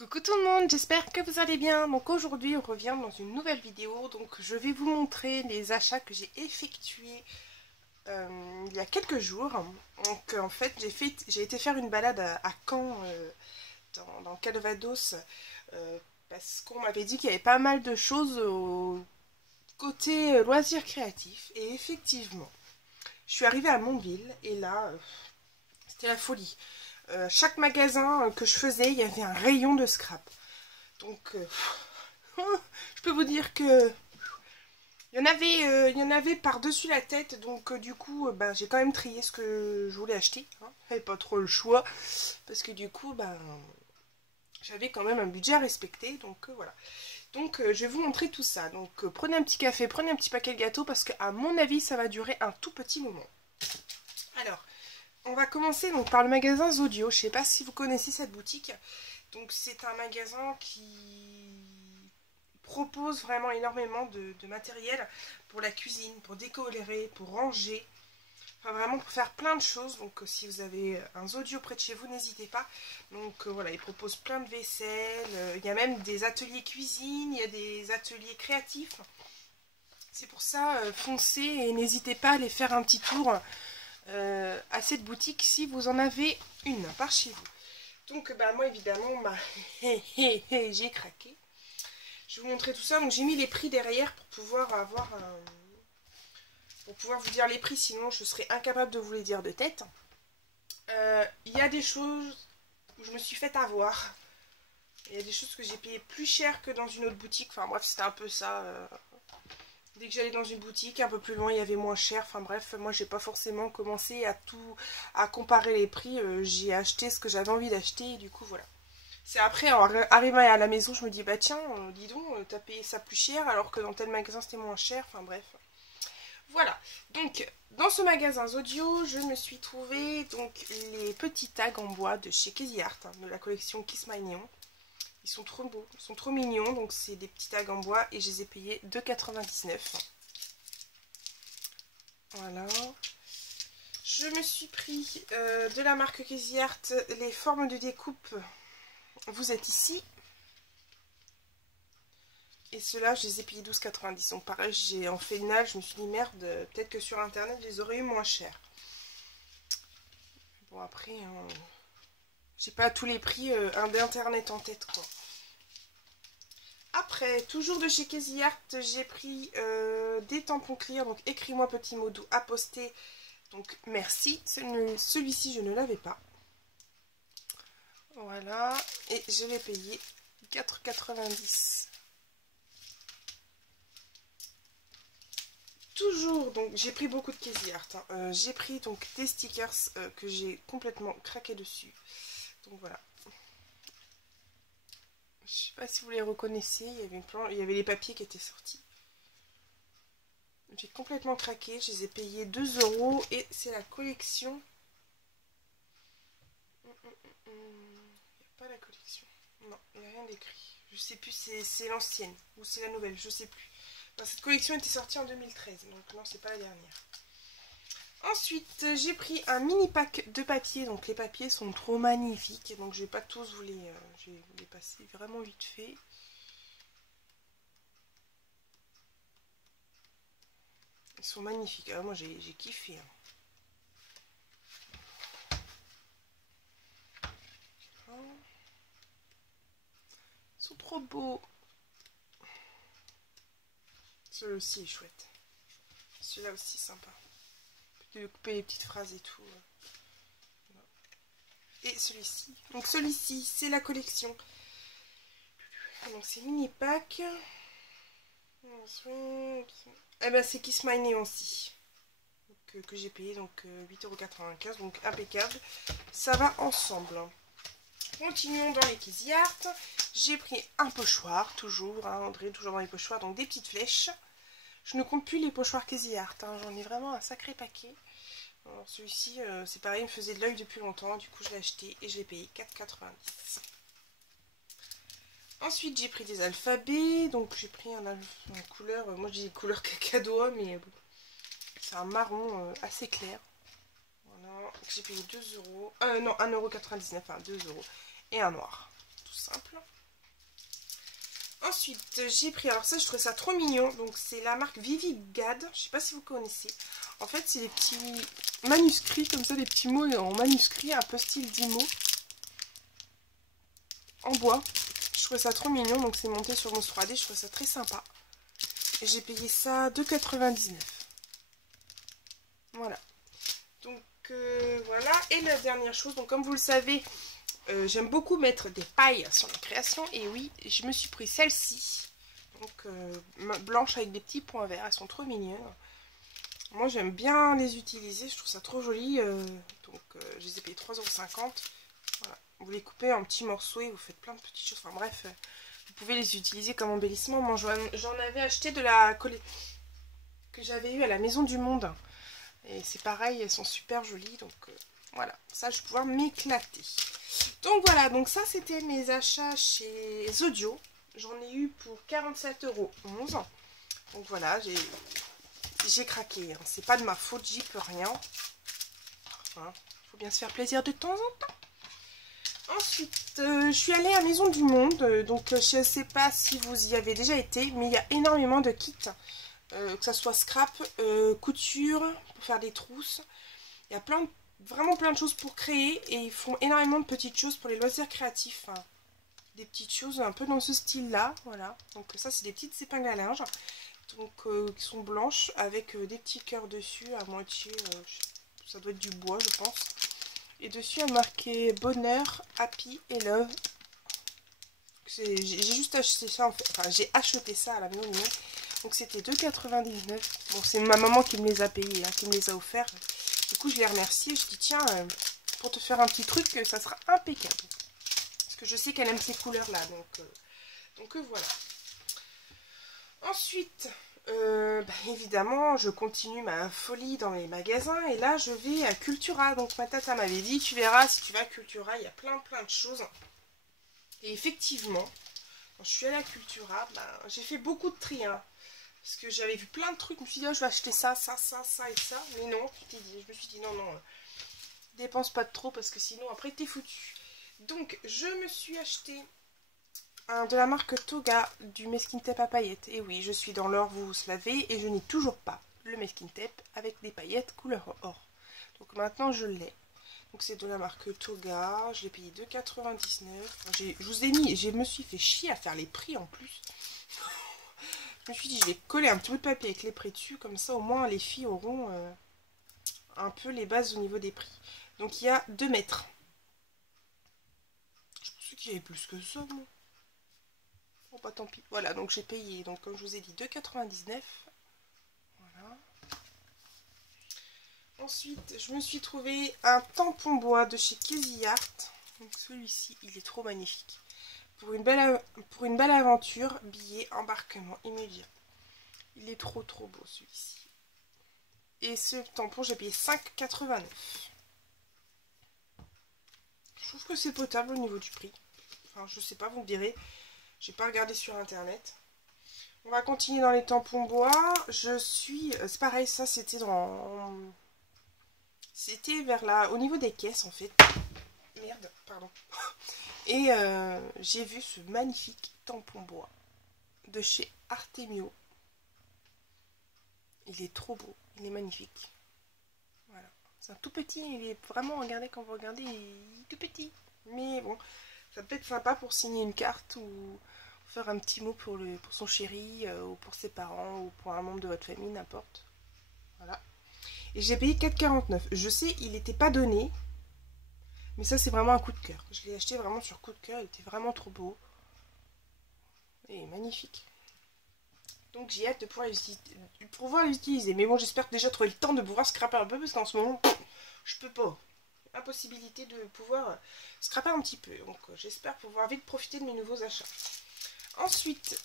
Coucou tout le monde, j'espère que vous allez bien. Donc aujourd'hui on revient dans une nouvelle vidéo. Donc je vais vous montrer les achats que j'ai effectués il y a quelques jours. Donc en fait j'ai été faire une balade à Caen dans le Calvados parce qu'on m'avait dit qu'il y avait pas mal de choses au côté loisirs créatifs. Et effectivement, je suis arrivée à Montville et là c'était la folie. Chaque magasin que je faisais, il y avait un rayon de scrap. Donc, je peux vous dire que il y en avait par-dessus la tête. Donc, du coup, ben, j'ai quand même trié ce que je voulais acheter. Hein. J'avais pas trop le choix. Parce que du coup, ben, j'avais quand même un budget à respecter. Donc, voilà. Donc, je vais vous montrer tout ça. Donc, prenez un petit café, prenez un petit paquet de gâteaux. Parce qu'à mon avis, ça va durer un tout petit moment. Alors, on va commencer donc par le magasin Zodio. Je ne sais pas si vous connaissez cette boutique. Donc c'est un magasin qui propose vraiment énormément de matériel pour la cuisine, pour décorer, pour ranger. Enfin vraiment pour faire plein de choses. Donc si vous avez un Zodio près de chez vous, n'hésitez pas. Donc voilà, il propose plein de vaisselle. Il y a même des ateliers cuisine, il y a des ateliers créatifs. C'est pour ça, foncez et n'hésitez pas à aller faire un petit tour à cette boutique si vous en avez une par chez vous. Donc bah, moi évidemment bah, j'ai craqué. Je vais vous montrer tout ça. Donc j'ai mis les prix derrière pour pouvoir avoir pour pouvoir vous dire les prix, sinon je serais incapable de vous les dire de tête. Il y a des choses où je me suis fait avoir. Il y a des choses que j'ai payé plus cher que dans une autre boutique. Enfin bref, c'était un peu ça. Dès que j'allais dans une boutique, un peu plus loin, il y avait moins cher. Enfin bref, moi j'ai pas forcément commencé à comparer les prix. J'ai acheté ce que j'avais envie d'acheter et du coup voilà. C'est après, en arrivant à la maison, je me dis bah tiens, dis donc, t'as payé ça plus cher alors que dans tel magasin c'était moins cher. Enfin bref. Voilà. Donc dans ce magasin Zodio, je me suis trouvé donc les petits tags en bois de chez Crazy Art, hein, de la collection Kiss My Neon. Ils sont trop beaux, ils sont trop mignons. Donc c'est des petits tags en bois et je les ai payés 2,99 €. Voilà. Je me suis pris de la marque Crazy Art les formes de découpe. Vous êtes ici. Et ceux-là, je les ai payés 12,90 €. Donc pareil, j'ai en finale, je me suis dit merde, peut-être que sur internet, je les aurais eu moins cher. Bon après, j'ai pas tous les prix d'internet en tête quoi. Après, toujours de chez Crazy Art, j'ai pris des tampons clear. Donc écris-moi petit mot doux à poster. Donc merci. Celui-ci, je ne l'avais pas. Voilà. Et je l'ai payé 4,90 €. Toujours, donc j'ai pris beaucoup de Crazy Art. Hein. J'ai pris donc des stickers que j'ai complètement craqué dessus. Donc voilà. Je sais pas si vous les reconnaissez, il y avait les papiers qui étaient sortis. J'ai complètement craqué, je les ai payés 2 € et c'est la collection. Il n'y a pas la collection. Non, il n'y a rien d'écrit. Je sais plus, c'est l'ancienne ou c'est la nouvelle, je sais plus. Enfin, cette collection était sortie en 2013, donc non, c'est pas la dernière. Ensuite, j'ai pris un mini pack de papier. Donc les papiers sont trop magnifiques. Donc je vais pas tous je vais vous les passer vraiment vite fait. Ils sont magnifiques. Alors moi j'ai kiffé. Hein. Ils sont trop beaux. Celui-ci est chouette. Celui-là aussi sympa. De couper les petites phrases et tout. Et celui-ci. Donc celui-ci, c'est la collection. Donc c'est mini pack. Eh ben c'est Kiss My Neon aussi. Que j'ai payé donc 8,95 €. Donc impeccable. Ça va ensemble. Continuons dans les Crazy Art. J'ai pris un pochoir, toujours, hein, André, toujours dans les pochoirs. Donc des petites flèches. Je ne compte plus les pochoirs Crazy Art. Hein, j'en ai vraiment un sacré paquet. Alors celui-ci, c'est pareil, il me faisait de l'œil depuis longtemps. Du coup, je l'ai acheté et je l'ai payé 4,90 €. Ensuite, j'ai pris des alphabets. Donc, j'ai pris un couleur, moi je dis couleur cacado, mais bon, c'est un marron assez clair. Voilà, j'ai payé 2 €. Non, 1,99 €, hein, 2 € et un noir, tout simple. Ensuite, j'ai pris, alors ça je trouvais ça trop mignon, donc c'est la marque Vivigad, je sais pas si vous connaissez. En fait c'est des petits manuscrits comme ça, des petits mots en manuscrit, un peu style d'IMO, en bois. Je trouvais ça trop mignon, donc c'est monté sur mon 3D, je trouvais ça très sympa. Et j'ai payé ça 2,99 €. Voilà. Donc voilà, et la dernière chose, donc comme vous le savez, j'aime beaucoup mettre des pailles sur la création. Et oui, je me suis pris celle-ci. Donc blanche avec des petits points verts. Elles sont trop mignonnes. Moi j'aime bien les utiliser. Je trouve ça trop joli. Donc je les ai payées 3,50 €. Voilà. Vous les coupez en petits morceaux et vous faites plein de petites choses. Enfin bref, vous pouvez les utiliser comme embellissement. Moi j'en avais acheté de la collée que j'avais eu à la Maison du Monde. Et c'est pareil, elles sont super jolies. Donc voilà, ça je vais pouvoir m'éclater. Donc voilà, donc ça c'était mes achats chez Zodio. J'en ai eu pour 47,11 €. Donc voilà, j'ai craqué. Hein. C'est pas de ma faute, j'y peux rien. Hein, faut bien se faire plaisir de temps en temps. Ensuite, je suis allée à Maison du Monde. Donc je ne sais pas si vous y avez déjà été, mais il y a énormément de kits. Que ça soit scrap, couture, pour faire des trousses. Il y a vraiment plein de choses pour créer. Et ils font énormément de petites choses pour les loisirs créatifs. Hein. Des petites choses un peu dans ce style-là. Voilà. Donc ça, c'est des petites épingles à linge. Donc qui sont blanches avec des petits cœurs dessus à moitié. Ça doit être du bois, je pense. Et dessus, il y a marqué bonheur, happy et love. J'ai juste acheté ça en fait. Enfin, j'ai acheté ça à la Maison du Monde. Donc c'était 2,99 €. Bon, c'est ma maman qui me les a payés, hein, qui me les a offerts. Du coup, je l'ai remercié. Je dis, tiens, pour te faire un petit truc, ça sera impeccable. Parce que je sais qu'elle aime ces couleurs-là. Donc voilà. Ensuite, évidemment, je continue ma folie dans les magasins. Et là, je vais à Cultura. Donc ma tata m'avait dit, tu verras, si tu vas à Cultura, il y a plein de choses. Et effectivement, quand je suis allée à Cultura, j'ai fait beaucoup de tri. Hein. Parce que j'avais vu plein de trucs, je me suis dit, oh, je vais acheter ça, ça, ça, ça et ça. Mais non, je me suis dit, non, dépense pas de trop parce que sinon après t'es foutu. Donc, je me suis acheté de la marque Toga du masking tape à paillettes. Et oui, je suis dans l'or, vous savez, et je n'ai toujours pas le masking tape avec des paillettes couleur or. Donc maintenant, je l'ai. Donc c'est de la marque Toga, je l'ai payé 2,99 €. Je vous ai mis, je me suis fait chier à faire les prix en plus. Je me suis dit, je vais coller un petit bout de papier avec les prix dessus, comme ça au moins les filles auront un peu les bases au niveau des prix. Donc il y a 2 mètres. Je pensais qu'il y avait plus que ça, moi. Bon, bah tant pis. Voilà, donc j'ai payé, donc comme je vous ai dit, 2,99 €. Voilà. Ensuite, je me suis trouvé un tampon bois de chez Casey Art. Donc celui-ci, il est trop magnifique. Pour une belle aventure, billet, embarquement immédiat. Il est trop beau celui-ci. Et ce tampon, j'ai payé 5,89 €. Je trouve que c'est potable au niveau du prix. Enfin, je sais pas, vous me direz. J'ai pas regardé sur internet. On va continuer dans les tampons bois. C'est pareil, ça c'était c'était vers là, au niveau des caisses en fait. Merde, pardon. Et j'ai vu ce magnifique tampon bois de chez Artemio. Il est trop beau, il est magnifique. Voilà. C'est un tout petit, il est vraiment, regardez, quand vous regardez, il est tout petit. Mais bon, ça peut être sympa pour signer une carte ou faire un petit mot pour son chéri, ou pour ses parents, ou pour un membre de votre famille, n'importe. Voilà. Et j'ai payé 4,49 €. Je sais, il n'était pas donné. Mais ça, c'est vraiment un coup de cœur. Je l'ai acheté vraiment sur coup de cœur. Il était vraiment trop beau. Et magnifique. Donc j'ai hâte de pouvoir l'utiliser. Mais bon, j'espère déjà trouver le temps de pouvoir scraper un peu. Parce qu'en ce moment, je peux pas. Impossibilité de pouvoir scraper un petit peu. Donc j'espère pouvoir vite profiter de mes nouveaux achats. Ensuite,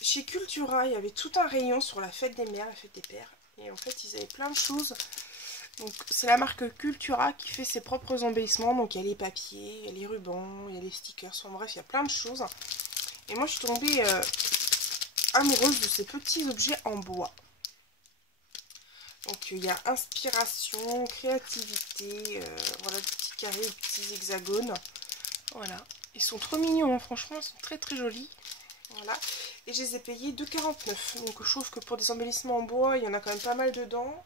chez Cultura, il y avait tout un rayon sur la fête des mères, la fête des pères. Et en fait, ils avaient plein de choses. Donc c'est la marque Cultura qui fait ses propres embellissements. Donc il y a les papiers, il y a les rubans, il y a les stickers. Enfin bref, il y a plein de choses. Et moi, je suis tombée amoureuse de ces petits objets en bois. Donc il y a inspiration, créativité, voilà, des petits carrés, des petits hexagones. Voilà. Ils sont trop mignons, hein. Franchement, ils sont très très jolis. Voilà. Et je les ai payés 2,49 €. Donc je trouve que pour des embellissements en bois, il y en a quand même pas mal dedans.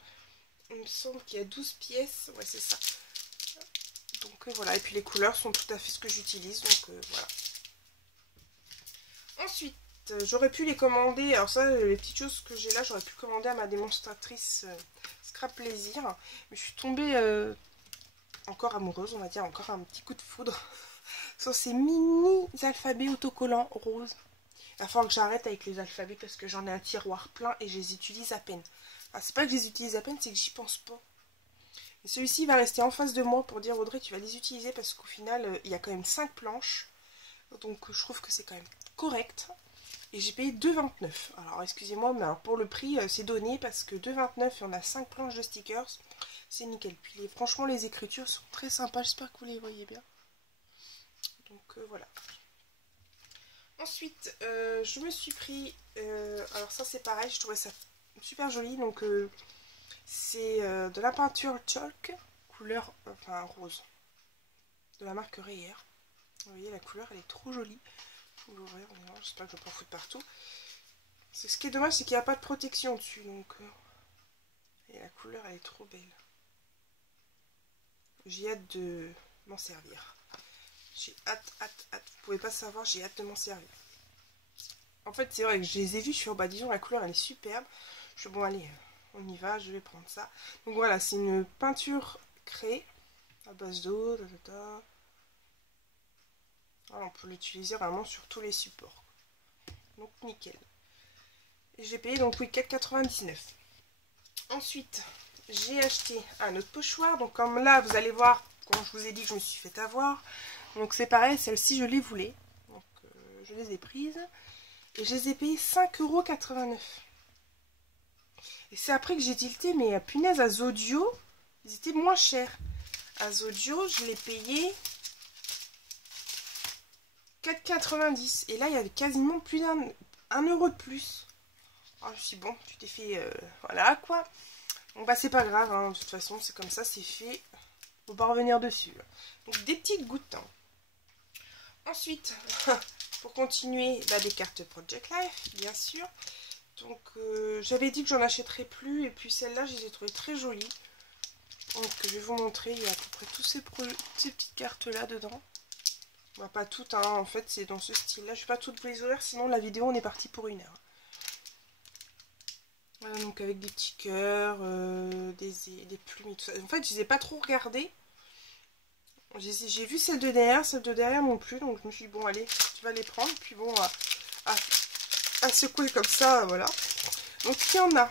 Il me semble qu'il y a 12 pièces. Ouais, c'est ça. Donc voilà. Et puis les couleurs sont tout à fait ce que j'utilise. Donc voilà. Ensuite, j'aurais pu les commander. Alors ça, les petites choses que j'ai là, j'aurais pu commander à ma démonstratrice Scrap Plaisir. Mais je suis tombée encore amoureuse, on va dire, encore un petit coup de foudre. Sur ces mini alphabets autocollants roses. Il va falloir que j'arrête avec les alphabets parce que j'en ai un tiroir plein et je les utilise à peine. Enfin, c'est pas que je les utilise à peine, c'est que j'y pense pas. Et celui-ci va rester en face de moi pour dire Audrey, tu vas les utiliser parce qu'au final, il y a quand même 5 planches. Donc je trouve que c'est quand même correct. Et j'ai payé 2,29 €. Alors excusez-moi, mais alors, pour le prix, c'est donné parce que 2,29 € et on a 5 planches de stickers. C'est nickel. Puis franchement, les écritures sont très sympas. J'espère que vous les voyez bien. Donc voilà. Ensuite, je me suis pris... alors ça c'est pareil, je trouvais ça super joli. Donc c'est de la peinture chalk, couleur, enfin rose. De la marque Reyer. Vous voyez, la couleur elle est trop jolie. J'espère que je ne vais pas en foutre partout. Ce qui est dommage, c'est qu'il n'y a pas de protection dessus. Donc, et la couleur elle est trop belle. J'ai hâte de m'en servir. J'ai hâte. Vous pouvez pas savoir, j'ai hâte de m'en servir. En fait, c'est vrai que je les ai vus, je suis bah disons, la couleur elle est superbe. Je suis bon, allez, on y va, je vais prendre ça. Donc voilà, c'est une peinture craie à base d'eau. On peut l'utiliser vraiment sur tous les supports. Donc nickel. Et j'ai payé donc oui 4,99 €. Ensuite, j'ai acheté un autre pochoir. Donc comme là, vous allez voir, quand je vous ai dit que je me suis fait avoir. Donc c'est pareil, celle-ci je les voulais. Donc je les ai prises. Et je les ai payées 5,89 €. Et c'est après que j'ai tilté, mais punaise, à Zodio, ils étaient moins chers. À Zodio, je l'ai payé 4,90 €. Et là, il y avait quasiment plus d'un euro de plus. Alors, je me suis dit, bon, tu t'es fait... voilà, quoi. Donc, bah, c'est pas grave, hein, de toute façon, c'est comme ça, c'est fait. Faut pas revenir dessus. Donc, des petites gouttes. Hein. Ensuite, pour continuer, bah, des cartes Project Life, bien sûr. Donc, j'avais dit que j'en achèterais plus. Et puis, celle-là, je les ai trouvées très jolies. Donc, je vais vous montrer. Il y a à peu près tous ces petites cartes-là dedans. Bah, pas toutes, hein. En fait, c'est dans ce style-là. Je vais pas toutes vous les ouvrir, sinon la vidéo, on est parti pour 1 heure. Voilà, donc avec des petits cœurs, des plumes et tout ça. En fait, je les ai pas trop regardées. J'ai vu celle de derrière non plus. Donc, je me suis dit, bon, allez, tu vas les prendre. Puis bon, à secouer comme ça, voilà. Donc il y en a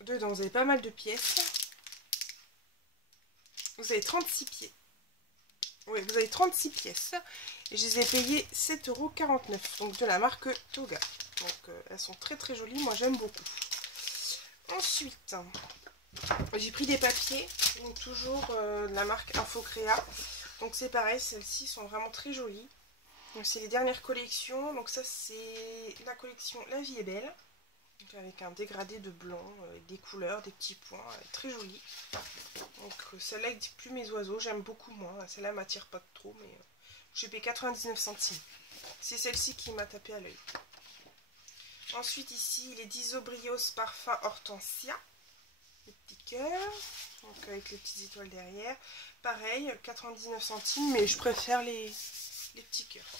dedans, vous avez pas mal de pièces. Vous avez 36 pièces. Oui, vous avez 36 pièces. Et je les ai payées 7,49 €. Donc de la marque Toga. Donc elles sont très très jolies, moi j'aime beaucoup. Ensuite, j'ai pris des papiers. Donc toujours de la marque Infocréa. Donc c'est pareil, celles-ci sont vraiment très jolies. Donc c'est les dernières collections. Donc ça c'est la collection La Vie est Belle. Donc, avec un dégradé de blanc, des couleurs, des petits points, très joli. Donc celle-là avec des plumes et oiseaux, j'aime beaucoup moins. Celle-là m'attire pas trop, mais j'ai payé 99 centimes. C'est celle-ci qui m'a tapé à l'œil. Ensuite ici, les Disobrios Parfum Hortensia. Les petits cœurs, donc avec les petites étoiles derrière. Pareil, 99 centimes, mais je préfère les petits cœurs.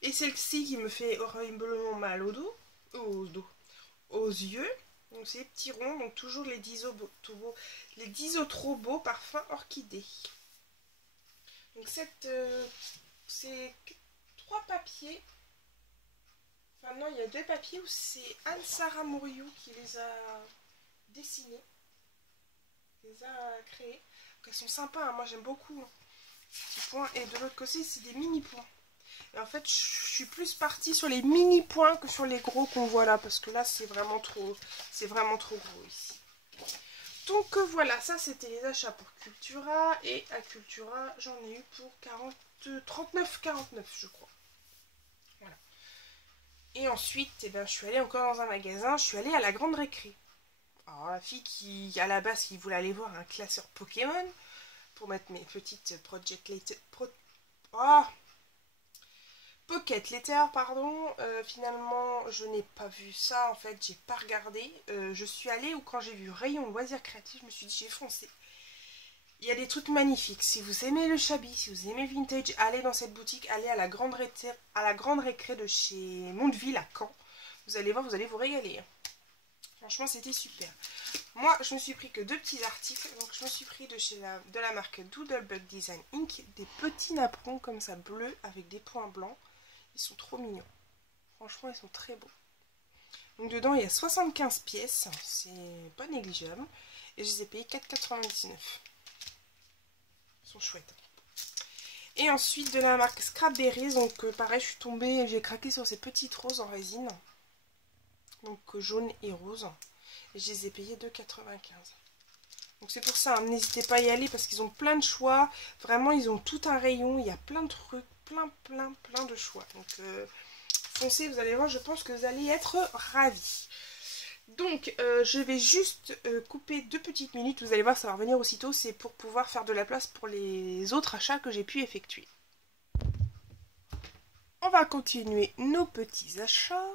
Et celle-ci qui me fait horriblement mal au dos, aux yeux. Donc c'est les petits ronds, donc toujours les Disotrobo Parfum Orchidée. Donc c'est 3 papiers. Enfin non, il y a 2 papiers où c'est Anne-Sara Mouriou qui les a dessinés. Les a créés. Donc elles sont sympas, hein, moi j'aime beaucoup. Hein. Petits points. Et de l'autre côté, c'est des mini points. Et en fait, je suis plus partie sur les mini points que sur les gros qu'on voit là. Parce que là, c'est vraiment trop gros ici. Donc voilà, ça c'était les achats pour Cultura. Et à Cultura, j'en ai eu pour 39,49 je crois. Voilà. Et ensuite, eh ben, je suis allée encore dans un magasin. Je suis allée à la Grande Récré. Alors la fille qui, à la base, qui voulait aller voir un classeur Pokémon pour mettre mes petites Oh, Pocket Letter, pardon. Finalement, je n'ai pas vu ça. En fait, j'ai pas regardé. Je suis allée, ou quand j'ai vu Rayon Loisirs Créatifs, je me suis dit, j'ai foncé. Il y a des trucs magnifiques. Si vous aimez le shabby, si vous aimez le vintage, allez dans cette boutique. Allez à la grande récré de chez Mondeville à Caen. Vous allez voir, vous allez vous régaler. Franchement, c'était super. Moi, je me suis pris que 2 petits articles. Donc, je me suis pris de la marque Doodlebug Design Inc. Des petits napperons comme ça, bleus, avec des points blancs. Ils sont trop mignons. Franchement, ils sont très beaux. Donc, dedans, il y a 75 pièces. C'est pas négligeable. Et je les ai payés 4,99 €. Ils sont chouettes. Et ensuite, de la marque Scrapberries. Donc, pareil, je suis tombée, j'ai craqué sur ces petites roses en résine. Donc, jaune et rose. Et je les ai payés 2,95 €. Donc c'est pour ça, hein, n'hésitez pas à y aller parce qu'ils ont plein de choix. Vraiment, ils ont tout un rayon. Il y a plein de trucs, plein de choix. Donc foncez, vous allez voir, je pense que vous allez être ravis. Donc je vais juste couper 2 petites minutes. Vous allez voir, ça va revenir aussitôt. C'est pour pouvoir faire de la place pour les autres achats que j'ai pu effectuer. On va continuer nos petits achats.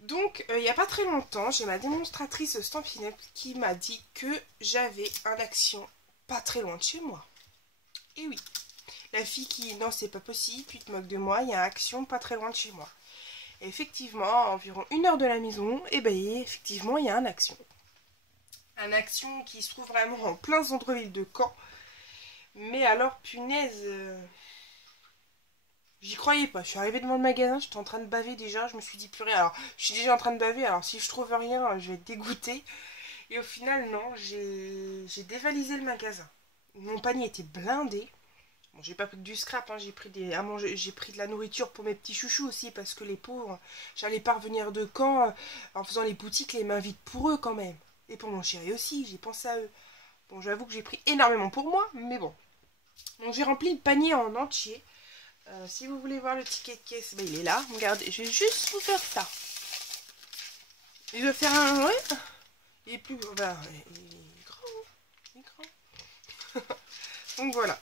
Donc, il n'y a pas très longtemps, j'ai ma démonstratrice Stampin' Up qui m'a dit que j'avais un Action pas très loin de chez moi. Et oui, la fille qui, non c'est pas possible, tu te moques de moi, il y a un Action pas très loin de chez moi. Et effectivement, à environ 1 heure de la maison, et bien effectivement il y a un Action. Un Action qui se trouve vraiment en plein centre-ville de Caen. Mais alors, punaise... J'y croyais pas, je suis arrivée devant le magasin, j'étais en train de baver déjà, je me suis dit purée, alors je suis déjà en train de baver, alors si je trouve rien, je vais être dégoûtée. Et au final, non, j'ai dévalisé le magasin. Mon panier était blindé. Bon, j'ai pas pris que du scrap, hein, j'ai pris à manger, j'ai pris de la nourriture pour mes petits chouchous aussi, parce que les pauvres, j'allais pas revenir de Caen en faisant les boutiques les mains vides pour eux quand même. Et pour mon chéri aussi, j'ai pensé à eux. Bon, j'avoue que j'ai pris énormément pour moi, mais bon. Donc j'ai rempli le panier en entier. Si vous voulez voir le ticket de caisse, ben, il est là. Regardez, je vais juste vous faire ça. Et je vais faire un... Ouais. Il est plus... Ben, il est grand. Il est grand. Donc voilà.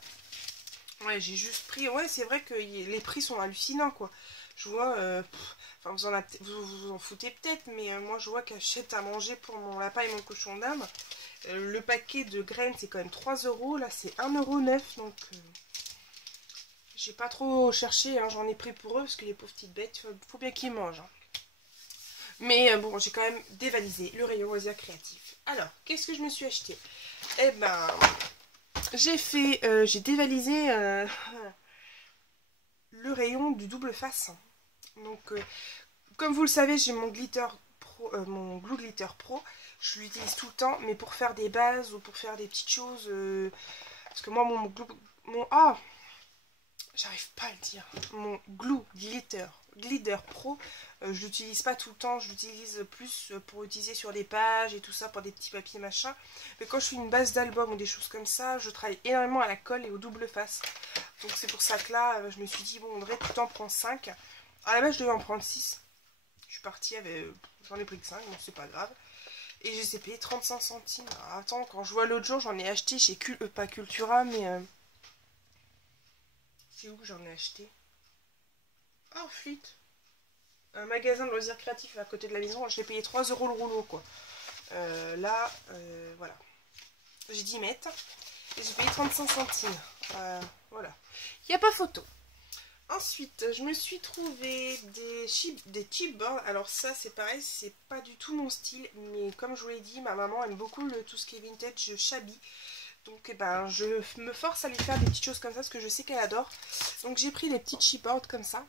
Ouais, j'ai juste pris... Ouais, c'est vrai que les prix sont hallucinants, quoi. Je vois... Enfin, vous en foutez peut-être, mais moi, je vois qu'achète à manger pour mon lapin et mon cochon d'Inde. Le paquet de graines, c'est quand même 3 €. Là, c'est 1,09 €. Donc... j'ai pas trop cherché, hein, j'en ai pris pour eux parce que les pauvres petites bêtes, faut bien qu'ils mangent. Hein. Mais bon, j'ai quand même dévalisé le rayon loisirs créatifs. Alors, qu'est-ce que je me suis acheté? Eh ben, j'ai dévalisé le rayon du double face. Donc, comme vous le savez, j'ai mon glitter pro, mon Glue Glitter Pro. Je l'utilise tout le temps, mais pour faire des bases ou pour faire des petites choses. Parce que moi, j'arrive pas à le dire. Mon Glue Glitter Pro, je l'utilise pas tout le temps. Je l'utilise plus pour utiliser sur des pages et tout ça, pour des petits papiers machin. Mais quand je fais une base d'album ou des choses comme ça, je travaille énormément à la colle et au double face. Donc c'est pour ça que là, je me suis dit, bon, Audrey, tu t'en prends 5. À la base, je devais en prendre 6. Je suis partie avec... J'en ai pris que 5, donc c'est pas grave. Et je les ai payés 35 centimes. Alors, attends, quand je vois l'autre jour, j'en ai acheté chez pas Cultura, mais... c'est où que j'en ai acheté? Oh, flûte. Un magasin de loisirs créatifs à côté de la maison. Je l'ai payé 3 € le rouleau, quoi. Là, voilà. J'ai 10 mètres. Et j'ai payé 35 centimes. Voilà. Il n'y a pas photo. Ensuite, je me suis trouvé des chipboards. Alors ça, c'est pareil, c'est pas du tout mon style. Mais comme je vous l'ai dit, ma maman aime beaucoup tout ce qui est vintage shabby. Donc eh ben, je me force à lui faire des petites choses comme ça parce que je sais qu'elle adore. Donc j'ai pris des petites chipboards comme ça.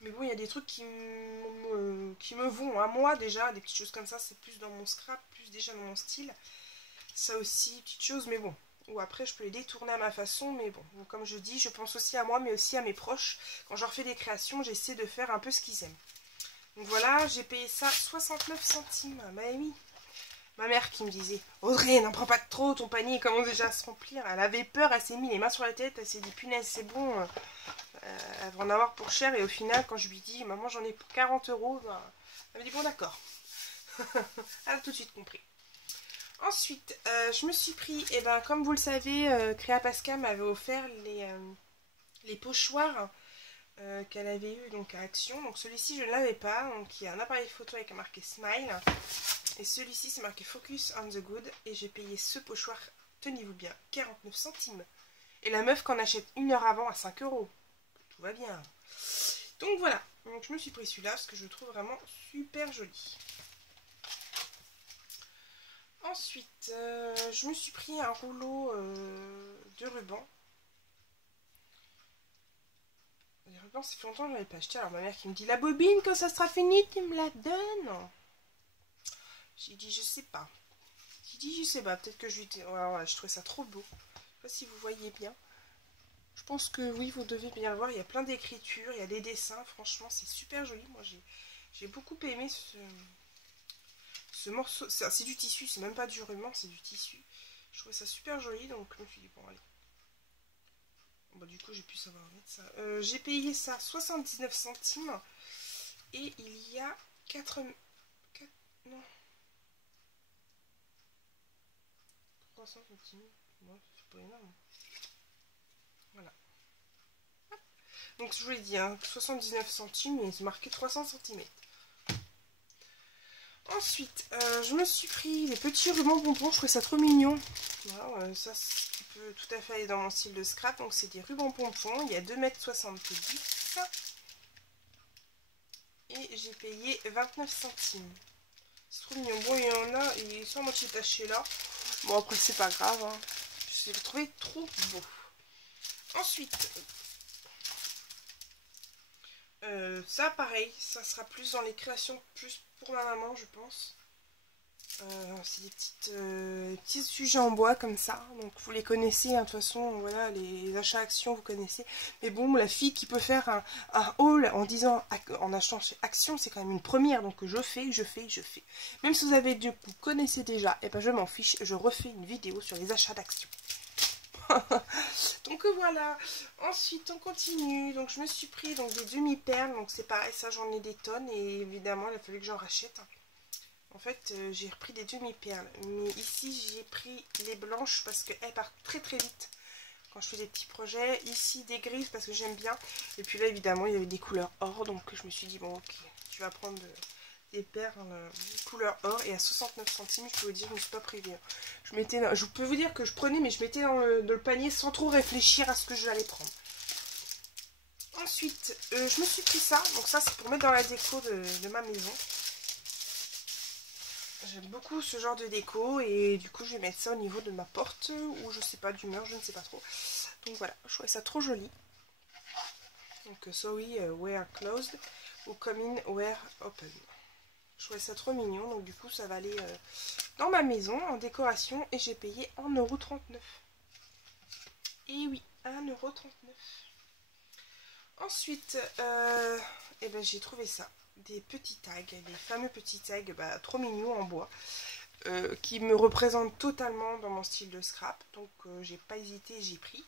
Mais bon, il y a des trucs qui me vont à moi déjà. Des petites choses comme ça, c'est plus dans mon scrap, plus déjà dans mon style. Ça aussi, petites choses, mais bon. Ou après, je peux les détourner à ma façon. Mais bon, donc, comme je dis, je pense aussi à moi, mais aussi à mes proches. Quand je leur fais des créations, j'essaie de faire un peu ce qu'ils aiment. Donc voilà, j'ai payé ça 69 centimes. Bah oui. Ma mère qui me disait, Audrey, n'en prends pas trop, ton panier commence déjà à se remplir. Elle avait peur, elle s'est mis les mains sur la tête, elle s'est dit, punaise, c'est bon, elle va en avoir pour cher. Et au final, quand je lui dis, maman, j'en ai pour 40 €, ben, elle me dit, bon, d'accord. Elle a tout de suite compris. Ensuite, je me suis pris, et ben comme vous le savez, Créa Pascal m'avait offert les pochoirs qu'elle avait eu donc à Action. Donc celui-ci je ne l'avais pas, donc il y a un appareil photo avec marqué Smile. Et celui-ci c'est marqué Focus on the Good. Et j'ai payé ce pochoir, tenez-vous bien, 49 centimes. Et la meuf qu'en achète une heure avant à 5 €. Tout va bien. Donc voilà, donc je me suis pris celui-là parce que je le trouve vraiment super joli. Ensuite, je me suis pris un rouleau de ruban. Les rubans, ça fait longtemps que je n'avais pas acheté. Alors ma mère qui me dit, la bobine, quand ça sera fini, tu me la donnes. J'ai dit, je sais pas. J'ai dit, je sais pas, peut-être que je lui... Ouais, je trouvais ça trop beau. Je sais pas si vous voyez bien. Je pense que oui, vous devez bien le voir. Il y a plein d'écritures, il y a des dessins. Franchement, c'est super joli. Moi, j'ai beaucoup aimé ce morceau. C'est du tissu, c'est même pas du ruban, c'est du tissu. Je trouvais ça super joli, donc je me suis dit, bon, allez. Bon, du coup, j'ai pu savoir mettre ça. J'ai payé ça 79 centimes. Et il y a 4 non. 300 centimes. Non, c'est pas énorme. Voilà. Donc, je vous l'ai dit, hein, 79 centimes et c'est marqué 300 cm. Ensuite, je me suis pris des petits rubans pompons. Je trouvais ça trop mignon. Voilà, ça peut tout à fait aller dans mon style de scrap. Donc, c'est des rubans pompons. Il y a 2,70 m. Et j'ai payé 29 centimes. C'est trop mignon. Bon, il y en a, ils sont à moitié tachés là. Bon, après, c'est pas grave. Hein. Je l'ai trouvé trop beau. Ensuite, ça, pareil, ça sera plus dans les créations, plus pour ma maman, je pense. C'est des petits sujets en bois comme ça. Donc, vous les connaissez, hein, de toute façon, voilà, les achats Action, vous connaissez. Mais bon, la fille qui peut faire un haul en disant, en achetant chez Action, c'est quand même une première. Donc, je fais. Même si vous connaissez déjà, et ben je m'en fiche, je refais une vidéo sur les achats d'Action. Donc voilà, ensuite on continue. Donc je me suis pris donc des demi-perles, donc c'est pareil, ça j'en ai des tonnes et évidemment il a fallu que j'en rachète. En fait j'ai repris des demi-perles, mais ici j'ai pris les blanches parce qu'elles partent très très vite quand je fais des petits projets. Ici des grises parce que j'aime bien, et puis là évidemment il y avait des couleurs or, donc je me suis dit bon ok, je vais prendre des perles couleur or, et à 69 centimes, je peux vous dire, je ne me suis pas privée. Je peux vous dire que je prenais, mais je mettais dans le panier sans trop réfléchir à ce que j'allais prendre. Ensuite, je me suis pris ça, donc ça c'est pour mettre dans la déco de ma maison. J'aime beaucoup ce genre de déco, et du coup je vais mettre ça au niveau de ma porte, ou je sais pas, du mur, je ne sais pas trop. Donc voilà, je trouvais ça trop joli. Donc sorry, wear closed, ou come in, wear open. Je trouvais ça trop mignon, donc du coup ça va aller dans ma maison en décoration, et j'ai payé 1,39 €. Et oui, 1,39 €. Ensuite, eh ben, j'ai trouvé ça, des petits tags, les fameux petits tags trop mignons en bois, qui me représentent totalement dans mon style de scrap, donc j'ai pas hésité, j'ai pris.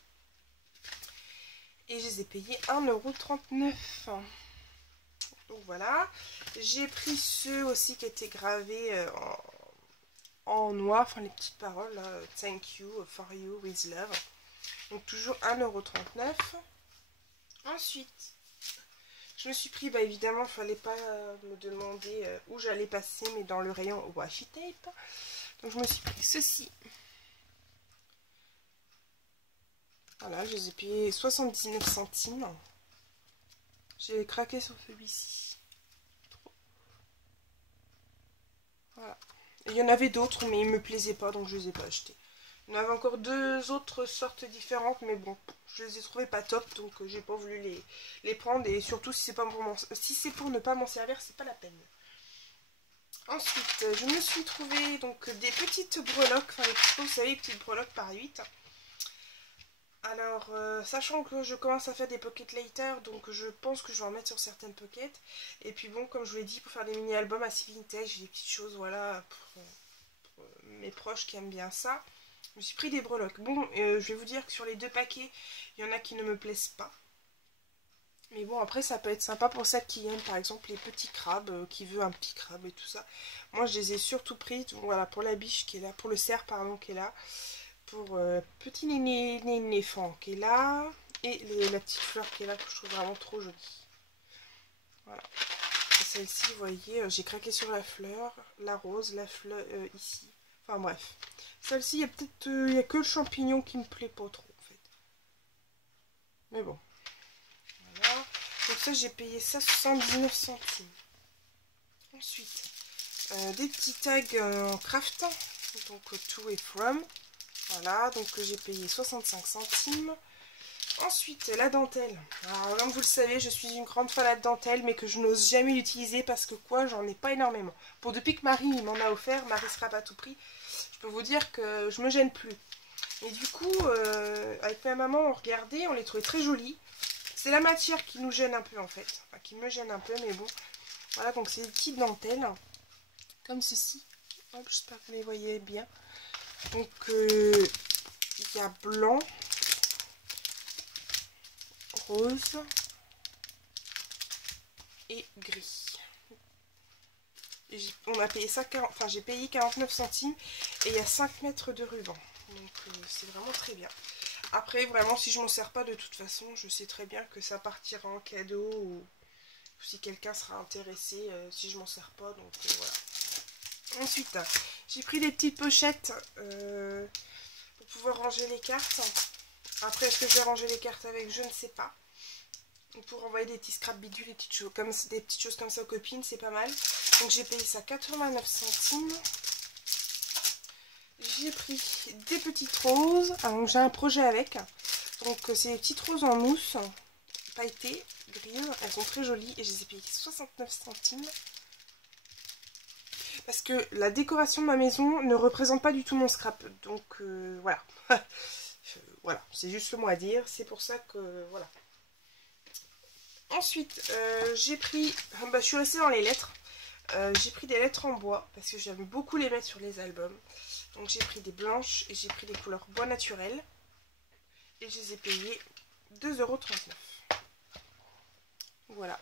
Et je les ai payés 1,39 €. Donc voilà, j'ai pris ceux aussi qui étaient gravés en noir, enfin les petites paroles, là, thank you, for you, with love. Donc toujours 1,39 €. Ensuite, je me suis pris, évidemment, il ne fallait pas me demander où j'allais passer, mais dans le rayon washi tape. Donc je me suis pris ceci. Voilà, je les ai payés 79 centimes. J'ai craqué sur celui-ci. Voilà. Et il y en avait d'autres, mais ils ne me plaisaient pas, donc je ne les ai pas achetés. Il y en avait encore deux autres sortes différentes, mais bon, je les ai trouvées pas top, donc j'ai pas voulu les prendre. Et surtout, si c'est pour ne pas m'en servir, c'est pas la peine. Ensuite, je me suis trouvé donc des petites breloques, enfin les petites, vous savez, les petites breloques par 8. Alors, sachant que je commence à faire des pocket later, donc je pense que je vais en mettre sur certaines pockets. Et puis bon, comme je vous l'ai dit, pour faire des mini-albums assez vintage, des petites choses, voilà, pour mes proches qui aiment bien ça. Je me suis pris des breloques. Bon, je vais vous dire que sur les deux paquets, il y en a qui ne me plaisent pas. Mais bon, après, ça peut être sympa pour celles qui aiment, par exemple, les petits crabes, qui veut un petit crabe et tout ça. Moi, je les ai surtout pris, donc, voilà, pour la biche qui est là, pour le cerf, pardon, qui est là, pour petit éléphant qui est là, et la petite fleur qui est là, que je trouve vraiment trop jolie. Voilà. Celle-ci, vous voyez, j'ai craqué sur la fleur, la rose, la fleur ici. Enfin, bref. Celle-ci, il y a peut-être, il n'y a que le champignon qui me plaît pas trop, en fait. Mais bon. Voilà. Donc ça, j'ai payé ça 79 centimes. Ensuite, des petits tags en craft. Donc to et from. Voilà, donc j'ai payé 65 centimes. Ensuite, la dentelle. Alors, comme vous le savez, je suis une grande fan de dentelle, mais que je n'ose jamais l'utiliser parce que quoi, j'en ai pas énormément. Bon, depuis que Marie m'en a offert, Marie sera pas à tout prix, je peux vous dire que je me gêne plus. Et du coup, avec ma maman, on regardait, on les trouvait très jolies. C'est la matière qui nous gêne un peu en fait, enfin, qui me gêne un peu, mais bon. Voilà, donc c'est des petites dentelles, comme ceci. Hop, j'espère que vous les voyez bien. Donc, il y a blanc, rose et gris. On a payé ça, enfin j'ai payé 49 centimes et il y a 5 mètres de ruban. Donc c'est vraiment très bien. Après vraiment si je m'en sers pas de toute façon, je sais très bien que ça partira en cadeau ou si quelqu'un sera intéressé si je m'en sers pas. Donc voilà. Ensuite j'ai pris des petites pochettes pour pouvoir ranger les cartes. Après est-ce que je vais ranger les cartes avec, je ne sais pas. Pour envoyer des petits scrap bidules, des petites choses comme ça aux copines, c'est pas mal. Donc j'ai payé ça 89 centimes. J'ai pris des petites roses. Alors j'ai un projet avec. Donc c'est des petites roses en mousse, pailletées, grises. Elles sont très jolies et je les ai payées 69 centimes. Parce que la décoration de ma maison ne représente pas du tout mon scrap. Donc voilà. Voilà, c'est juste le mot à dire. C'est pour ça que voilà. Ensuite, j'ai pris, je suis restée dans les lettres, j'ai pris des lettres en bois, parce que j'aime beaucoup les mettre sur les albums. Donc j'ai pris des blanches, et j'ai pris des couleurs bois naturel, et je les ai payées 2,39 €. Voilà,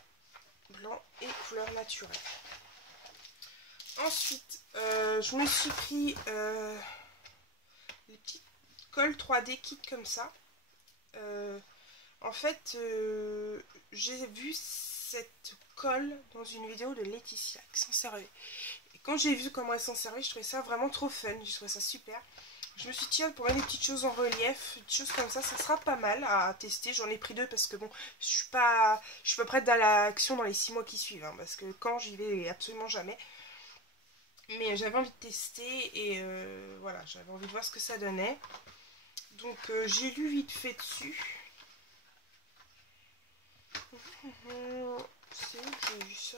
blanc et couleur naturelle. Ensuite, je me suis pris les petits cols 3D kit comme ça. En fait, j'ai vu cette colle dans une vidéo de Laetitia qui s'en servait. Et quand j'ai vu comment elle s'en servait, je trouvais ça vraiment trop fun. Je trouvais ça super. Je me suis dit, tiens, pour mettre des petites choses en relief, des choses comme ça sera pas mal à tester. J'en ai pris 2 parce que bon, je suis pas prête à l'action dans les 6 mois qui suivent. Hein, parce que quand j'y vais absolument jamais. Mais j'avais envie de tester et voilà, j'avais envie de voir ce que ça donnait. Donc j'ai lu vite fait dessus. C'est où que j'ai vu ça?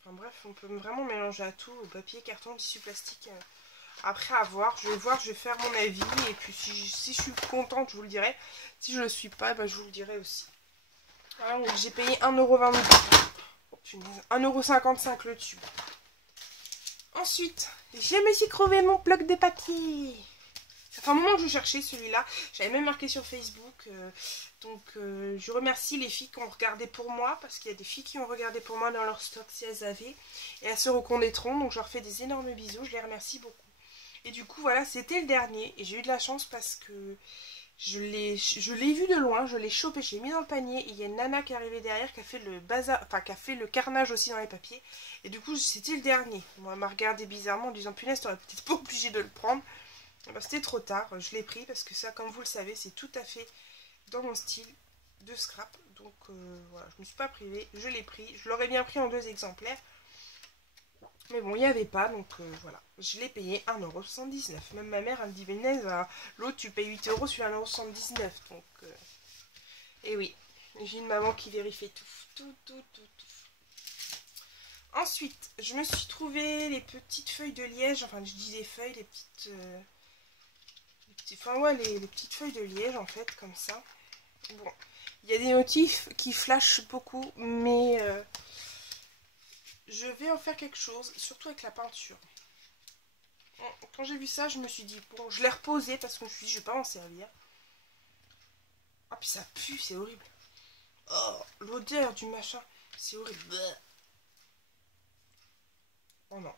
Enfin bref, on peut vraiment mélanger à tout, papier, carton, tissu plastique. Après à voir, je vais faire mon avis et puis si je suis contente, je vous le dirai. Si je le suis pas, bah, je vous le dirai aussi. Alors j'ai payé 1,22 €. Oh, punaise, 1,55 € le tube. Ensuite, je me suis trouvé mon bloc de papier. Ça fait un moment que je cherchais celui-là. J'avais même marqué sur Facebook. Donc je remercie les filles qui ont regardé pour moi. Parce qu'il y a des filles qui ont regardé pour moi dans leur stock si elles avaient. Et elles se reconnaîtront. Donc je leur fais des énormes bisous. Je les remercie beaucoup. Et du coup voilà, c'était le dernier. Et j'ai eu de la chance parce que je l'ai vu de loin. Je l'ai chopé. Je l'ai mis dans le panier. Et il y a une nana qui est arrivée derrière qui a fait le bazar. Enfin qui a fait le carnage aussi dans les papiers. Et du coup c'était le dernier. Moi elle m'a regardé bizarrement en disant punaise t'aurais peut-être pas obligé de le prendre. Bah, c'était trop tard, je l'ai pris parce que ça, comme vous le savez, c'est tout à fait dans mon style de scrap. Donc voilà, je ne me suis pas privée, je l'ai pris. Je l'aurais bien pris en 2 exemplaires. Mais bon, il n'y avait pas, donc voilà. Je l'ai payé 1,79 €. Même ma mère, elle me dit, Vénèse, l'autre tu payes 8 € sur 1,79 €. Donc, et oui, j'ai une maman qui vérifie tout. Ensuite, je me suis trouvé les petites feuilles de liège. Enfin, je dis des feuilles, les petites... Enfin ouais, les petites feuilles de liège en fait, comme ça. Bon, il y a des motifs qui flashent beaucoup, mais je vais en faire quelque chose, surtout avec la peinture. Quand j'ai vu ça, je me suis dit, bon, je l'ai reposé parce que je me suis dit, je vais pas m'en servir. Ah, puis ça pue, c'est horrible. Oh, l'odeur du machin, c'est horrible. Oh non,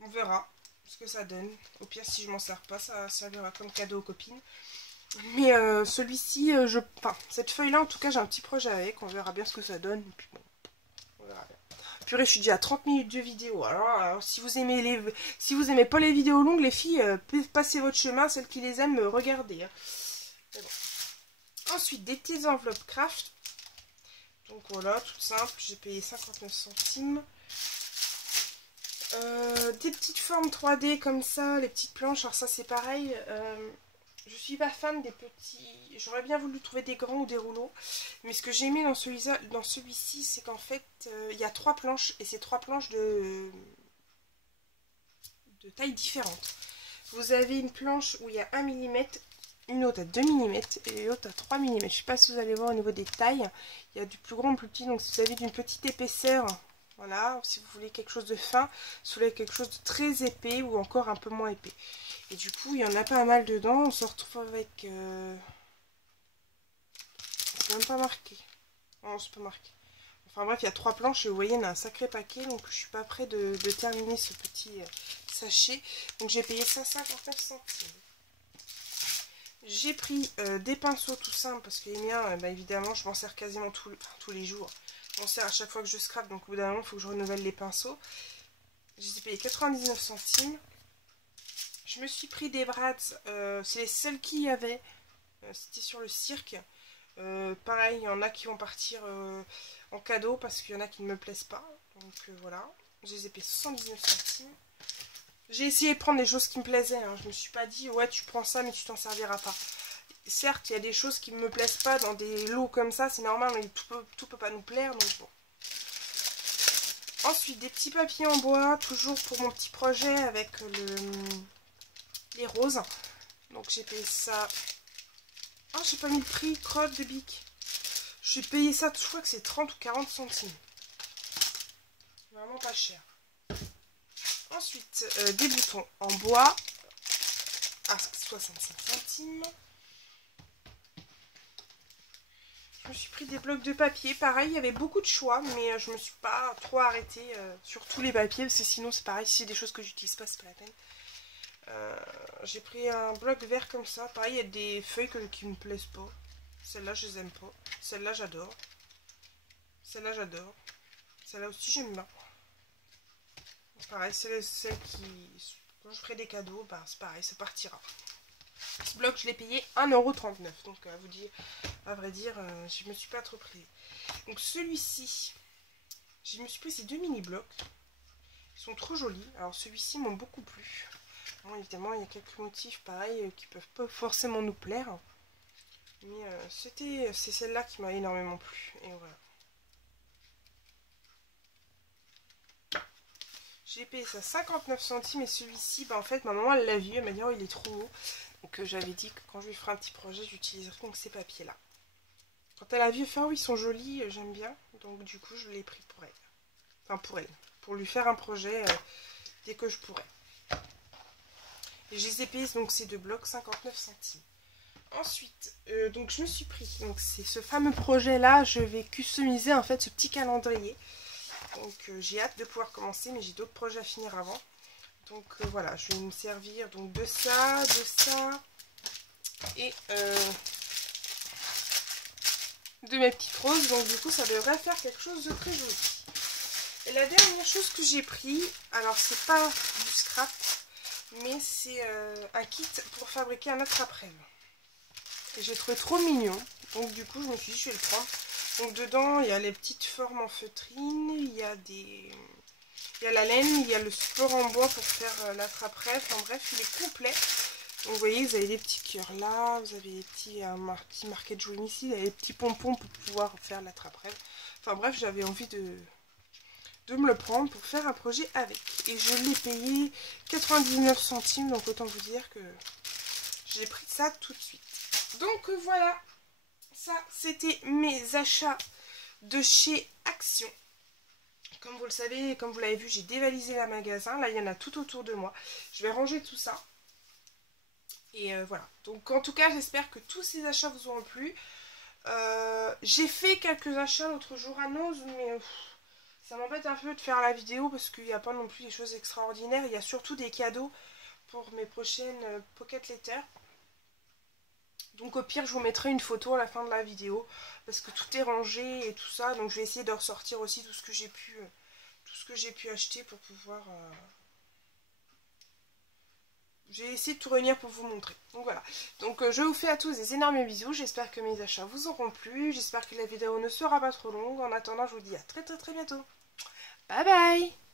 on verra ce que ça donne. Au pire, si je m'en sers pas, ça servira comme cadeau aux copines. Mais celui-ci, enfin, cette feuille-là, en tout cas, j'ai un petit projet avec. On verra bien ce que ça donne. Et puis bon, on verra bien. Purée, je suis déjà à 30 minutes de vidéo. Alors si vous aimez pas les vidéos longues, les filles, passez votre chemin. Celles qui les aiment, regardez. Hein. Bon. Ensuite, des petites enveloppes craft. Donc voilà, tout simple. J'ai payé 59 centimes. Des petites formes 3D comme ça, les petites planches. Alors ça, c'est pareil. Je suis pas fan des petits... J'aurais bien voulu trouver des grands ou des rouleaux. Mais ce que j'ai aimé dans celui-ci, c'est qu'en fait, il y a 3 planches. Et c'est 3 planches de tailles différentes. Vous avez une planche où il y a 1 mm, une autre à 2 mm et l'autre à 3 mm. Je ne sais pas si vous allez voir au niveau des tailles. Il y a du plus grand au plus petit. Donc si vous avez d'une petite épaisseur, voilà, si vous voulez quelque chose de fin, si vous voulez quelque chose de très épais ou encore un peu moins épais. Et du coup, il y en a pas mal dedans. On se retrouve avec... C'est même pas marqué. Non, c'est pas marqué. Enfin bref, il y a 3 planches et vous voyez, il y en a un sacré paquet. Donc je suis pas près de terminer ce petit sachet. Donc j'ai payé ça 59 centimes. J'ai pris des pinceaux tout simples parce que les miens, bah, évidemment, je m'en sers quasiment tous les jours. Je m'en sers à chaque fois que je scrape. Donc au bout d'un moment, il faut que je renouvelle les pinceaux. Je les ai payés 99 centimes. Je me suis pris des Bratz, c'est les seuls qu'il y avait, c'était sur le cirque. Pareil, il y en a qui vont partir en cadeau parce qu'il y en a qui ne me plaisent pas. Donc voilà, je les ai payés 79 centimes. J'ai essayé de prendre des choses qui me plaisaient, hein. Je me suis pas dit, ouais tu prends ça mais tu t'en serviras pas. Certes, il y a des choses qui ne me plaisent pas dans des lots comme ça, c'est normal, mais tout peut pas nous plaire, donc bon. Ensuite, des petits papiers en bois, toujours pour mon petit projet avec les roses. Donc j'ai payé ça. Ah, j'ai pas mis le prix, crotte de bic. J'ai payé ça, je crois que c'est 30 ou 40 centimes. Vraiment pas cher. Ensuite, des boutons en bois à 65 centimes. Je me suis pris des blocs de papier. Pareil, il y avait beaucoup de choix, mais je me suis pas trop arrêtée sur tous les papiers, parce que sinon c'est pareil, si c'est des choses que j'utilise pas, c'est pas la peine. J'ai pris un bloc vert comme ça. Pareil, il y a des feuilles qui me plaisent pas. Celles-là, je les aime pas. Celle-là, j'adore. Celle-là, j'adore. Celle-là aussi, j'aime bien. Pareil, c'est celle qui... Quand je ferai des cadeaux, bah, c'est pareil, ça partira. Ce bloc, je l'ai payé 1,39 €. Donc, à vous dire, à vrai dire, je me suis pas trop pris. Donc, celui-ci, je me suis pris ces 2 mini-blocs. Ils sont trop jolis. Alors, celui-ci m'ont beaucoup plu. Bon, évidemment, il y a quelques motifs pareils qui peuvent pas forcément nous plaire. Mais c'est celle-là qui m'a énormément plu. Et voilà. J'ai payé ça 59 centimes et celui-ci, bah, en fait, ma maman, elle l'a vu. Elle m'a dit, oh, il est trop haut. Donc, j'avais dit que quand je lui ferai un petit projet, j'utiliserai donc ces papiers-là. Quand elle a vu, enfin, oui, ils sont jolis, j'aime bien. Donc, du coup, je l'ai pris pour elle. Enfin, pour elle. Pour lui faire un projet dès que je pourrai. Et je les ai payés, donc, ces 2 blocs, 59 centimes. Ensuite, donc je me suis pris, donc c'est ce fameux projet là, je vais customiser en fait ce petit calendrier. Donc j'ai hâte de pouvoir commencer, mais j'ai d'autres projets à finir avant. Donc voilà, je vais me servir donc de ça et de mes petites roses. Donc du coup ça devrait faire quelque chose de très joli. Et la dernière chose que j'ai pris, alors c'est pas du scrap, mais c'est un kit pour fabriquer un attrape-rêve. J'ai trouvé trop mignon, donc du coup je me suis dit je vais le prendre. Donc dedans il y a les petites formes en feutrine, il y a la laine, il y a le support en bois pour faire l'attrape-rêve. Enfin bref, il est complet. Donc vous voyez, vous avez des petits cœurs là, vous avez des petits marqués de jouer ici, vous avez des petits pompons pour pouvoir faire l'attrape-rêve. Enfin bref, j'avais envie de me le prendre pour faire un projet avec. Et je l'ai payé 99 centimes, donc autant vous dire que j'ai pris ça tout de suite. Donc voilà, ça c'était mes achats de chez Action. Comme vous le savez, comme vous l'avez vu, j'ai dévalisé la magasin. Là, il y en a tout autour de moi. Je vais ranger tout ça. Et voilà. Donc, en tout cas, j'espère que tous ces achats vous auront plu. J'ai fait quelques achats l'autre jour à Noz, mais ça m'embête un peu de faire la vidéo parce qu'il n'y a pas non plus des choses extraordinaires. Il y a surtout des cadeaux pour mes prochaines Pocket Letters. Donc au pire, je vous mettrai une photo à la fin de la vidéo parce que tout est rangé et tout ça. Donc je vais essayer de ressortir aussi tout ce que j'ai pu acheter pour pouvoir... J'ai essayé de tout réunir pour vous montrer. Donc voilà. Donc je vous fais à tous des énormes bisous. J'espère que mes achats vous auront plu. J'espère que la vidéo ne sera pas trop longue. En attendant, je vous dis à très bientôt. Bye bye!